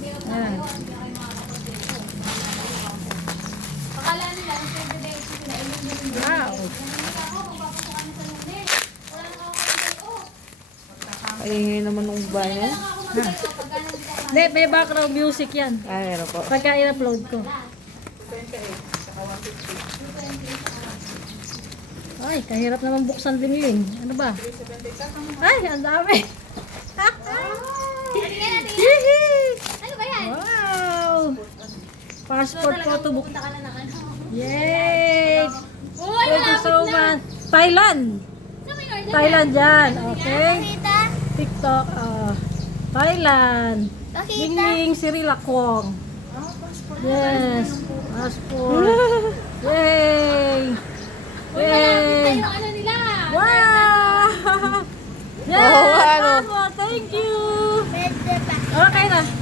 Ayan. Akala nila, ang pwede na ito sila, Wow. Ay, naman ng bayan. Hindi, may background music yan. Ay, meron po. Pagka in-upload ko. Ay, kahirap naman buksan din yun. Ano ba? Ay, ang dami. Yehey! Ano ba yan? Wow! Passport photo book. Punta ka na ng ano. Yay! Uy, Thank you so much. Thailand. Sa may order Thailand yan. Okay. Nakita? TikTok. Thailand. Nakita? Mingming Cyril Kwong. Yes. Passport. Yay! Uy, malapit na Yay! yung ano nila. Wow! Yes! Oh, ano? Thank you! Okay na.